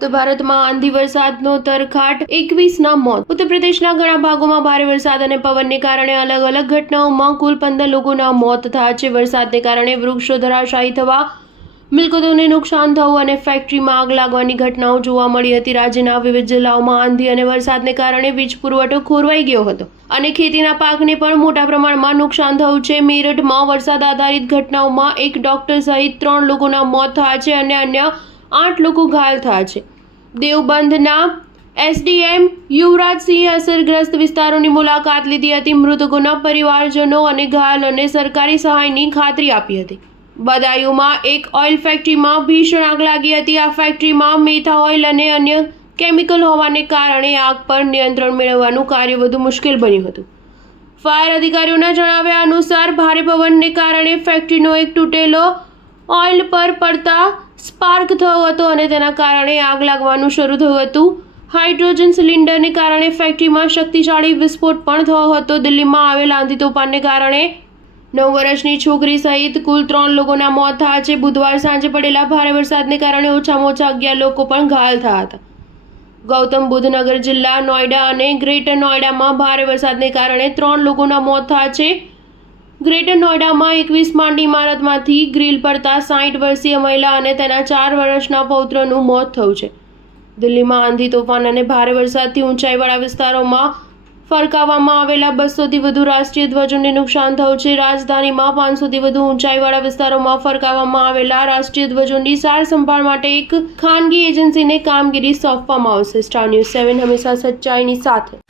ઉત્તર ભારતમાં આંધી વરસાદનો તરખાટ, 21ના મોત. ઉત્તર પ્રદેશના ઘણા ભાગોમાં ભારે વરસાદ અને પવનને કારણે અલગ અલગ ઘટનાઓમાં કુલ 15 લોકોના મોત થયા છે. વરસાદને કારણે વૃક્ષો ધરાશાયી થવા, મિલકતોને નુકસાન થવું અને ફેક્ટરીમાં આગ લાગવાની ઘટનાઓ જોવા મળી હતી. રાજ્યના વિવિધ જિલ્લાઓમાં આંધી અને વરસાદને કારણે વીજ પુરવઠો ખોરવાઈ ગયો હતો અને ખેતીના પાકને પણ મોટા પ્રમાણમાં નુકસાન થયું છે. મેરઠમાં વરસાદ આધારિત ઘટનાઓમાં એક ડોક્ટર સહિત 3 લોકોના મોત થયા છે અને અન્ય 8 લોકો ઘાયલ થયા છે. દેવબંધના એસડીએમ યુવરાજસિંહે અસરગ્રસ્ત વિસ્તારોની મુલાકાત લીધી હતી. મૃતકોના પરિવારજનો અને ઘાયલોને સરકારી સહાયની ખાતરી આપી હતી. બદાયુમાં એક ઓઇલ ફેક્ટરીમાં ભીષણ આગ લાગી હતી. આ ફેક્ટરીમાં મેથા ઓઇલ અને અન્ય કેમિકલ હોવાને કારણે આગ પર નિયંત્રણ મેળવવાનું કાર્ય વધુ મુશ્કેલ બન્યું હતું. ફાયર અધિકારીઓના જણાવ્યા અનુસાર ભારે પવનને કારણે ફેક્ટરીનો એક તૂટેલો ઓઇલ પર પડતા સ્પાર્ક થયો હતો અને તેના કારણે આગ લાગવાનું શરૂ થયું હતું. હાઇડ્રોજન સિલિન્ડરને કારણે ફેક્ટરીમાં શક્તિશાળી વિસ્ફોટ પણ થયો હતો. દિલ્હીમાં આવેલ આંધી તોફાનને કારણે 9 વર્ષની છોકરી સહિત કુલ 3 લોકોના મોત થયા છે. બુધવાર સાંજે પડેલા ભારે વરસાદને કારણે ઓછામાં ઓછા 11 લોકો પણ ઘાયલ થયા હતા. ગૌતમ બુદ્ધ નગર જિલ્લા, નોઈડા અને ગ્રેટર નોઈડામાં ભારે વરસાદને કારણે 3 લોકોના મોત થયા છે. ગ્રેટર નોઈડામાં 21 માળની ઇમારતમાંથી ગ્રીલ પડતા 60 વર્ષીય મહિલા અને તેના 4 વર્ષના પૌત્રનું મોત થયું છે. દિલ્હીમાં આંધી તોફાન અને ભારે વરસાદથી ઊંચાઈવાળા વિસ્તારોમાં ફરકાવવામાં આવેલા 200થી વધુ રાષ્ટ્રીય ધ્વજોને નુકસાન થયું છે. રાજધાનીમાં 500થી વધુ ઊંચાઈવાળા વિસ્તારોમાં ફરકાવવામાં આવેલા રાષ્ટ્રીય ધ્વજોની સાર સંભાળ માટે એક ખાનગી એજન્સીને કામગીરી સોંપવામાં આવશે. સ્ટાર ન્યૂઝ 7 હંમેશા સચ્ચાઈની સાથે.